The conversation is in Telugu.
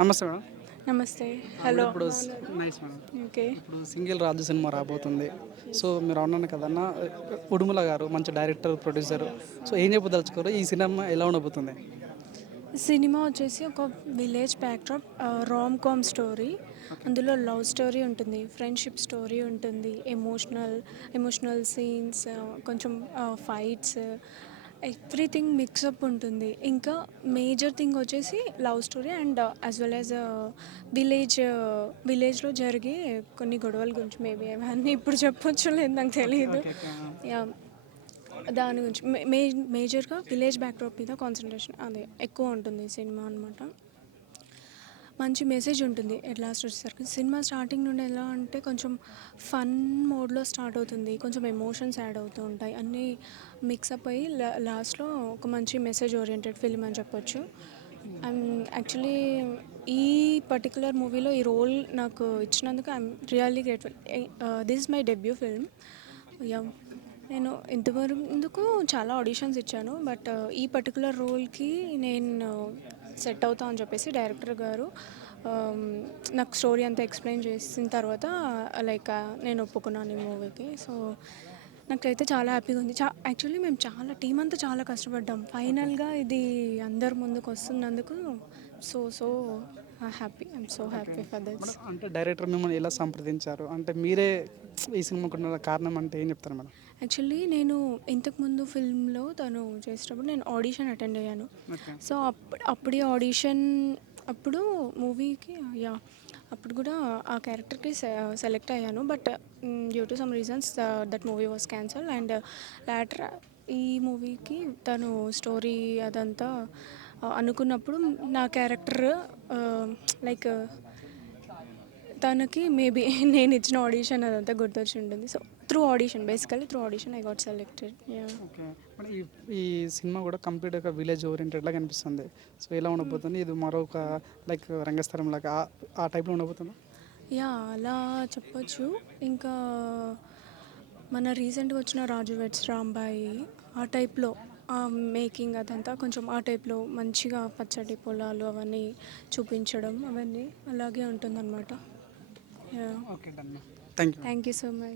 నమస్తే మేడం. నమస్తే. హలో. ఇప్పుడు నైస్ మేడం. ఓకే. ఇప్పుడు సింగిల్ రాజు సినిమా రాబోతుంది. సో మీరు అన్నాను కదన్న, ఉడుమల గారు మంచి డైరెక్టర్, ప్రొడ్యూసర్. సో ఏం చెప్పదలుచుకోరు, ఈ సినిమా ఎలా ఉండబోతుంది? సినిమా వచ్చేసి ఒక village backdrop, rom com story. అందులో లవ్ స్టోరీ ఉంటుంది, ఫ్రెండ్షిప్ స్టోరీ ఉంటుంది, ఎమోషనల్ సీన్స్, కొంచెం ఫైట్స్, ఎవ్రీథింగ్ మిక్సప్ ఉంటుంది. ఇంకా మేజర్ థింగ్ వచ్చేసి love story and as well as విలేజ్లో జరిగే కొన్ని గొడవల గురించి. మేబీ అవన్నీ ఇప్పుడు చెప్పొచ్చు లేదు నాకు తెలియదు. ఓకే. యా, దాని గురించి మేజర్గా విలేజ్ బ్యాక్డ్రాప్ మీద కాన్సన్ట్రేషన్ అదే ఎక్కువ ఉంటుంది సినిమా అనమాట. మంచి మెసేజ్ ఉంటుంది ఎట్ లాస్ట్ వచ్చేసరికి. సినిమా స్టార్టింగ్ నుండి ఎలా అంటే కొంచెం ఫన్ మోడ్లో స్టార్ట్ అవుతుంది, కొంచెం ఎమోషన్స్ యాడ్ అవుతూ ఉంటాయి, అన్నీ మిక్సప్ అయ్యి లాస్ట్లో ఒక మంచి మెసేజ్ ఓరియంటెడ్ ఫిల్మ్ అని చెప్పొచ్చు. అండ్ యాక్చువల్లీ ఈ పర్టికులర్ మూవీలో ఈ రోల్ నాకు ఇచ్చినందుకు I'm really grateful. This is my debut film. Yeah, నేను ఇంతవరకు చాలా ఆడిషన్స్ ఇచ్చాను, బట్ ఈ పర్టికులర్ రోల్కి నేను సెట్ అవుతా అని చెప్పేసి డైరెక్టర్ గారు నాకు స్టోరీ అంతా ఎక్స్ప్లెయిన్ చేసిన తర్వాత లైక్ నేను ఒప్పుకున్నాను ఈ మూవీకి. సో నాకైతే చాలా హ్యాపీగా ఉంది. యాక్చువల్లీ మేము చాలా టీం అంతా చాలా కష్టపడ్డాం. ఫైనల్గా ఇది అందరి ముందుకు వస్తున్నందుకు so happy. I'm so happy for this. Madam, అంటే డైరెక్టర్ మిమ్మల్ని ఎలా సంప్రదించారు? అంటే మీరే ఈ సినిమాకు ఉన్న కారణం అంటే ఏం చెప్తారు మేడం? యాక్చువల్లీ నేను ఇంతకుముందు ఫిల్మ్లో తను చేసేటప్పుడు నేను ఆడిషన్ అటెండ్ అయ్యాను. ఓకే. సో అప్పుడే ఆడిషన్ అప్పుడు మూవీకి యా అప్పుడు కూడా ఆ క్యారెక్టర్కి సెలెక్ట్ అయ్యాను. But due to some reasons that movie was cancel. And later ఈ మూవీకి తను స్టోరీ అదంతా అనుకున్నప్పుడు నా క్యారెక్టర్ లైక్ తనకి మేబీ నేను ఇచ్చిన ఆడిషన్ అదంతా గుర్తొచ్చి ఉంటుంది. So through audition I got selected. Yeah. Okay. Madam, ఈ ఈ సినిమా కూడా కంప్లీట్గా విలేజ్ ఓరియంటెడ్ లాగా అనిపిస్తుంది. సో ఎలా ఉండబోతుంది? ఇది మరొక లైక్ రంగస్థలం లాగా ఆ టైప్లో ఉండబోతుందా? యా, అలా చెప్పొచ్చు. ఇంకా మన రీసెంట్గా వచ్చిన రాజు వెడ్స్ రాంబాయి ఆ టైప్లో మేకింగ్ అదంతా కొంచెం ఆ టైప్లో మంచిగా పచ్చడి పొలాలు అవన్నీ చూపించడం అవన్నీ అలాగే ఉంటుందన్నమాట. Yeah. Okay, done. Thank you. Thank you so much.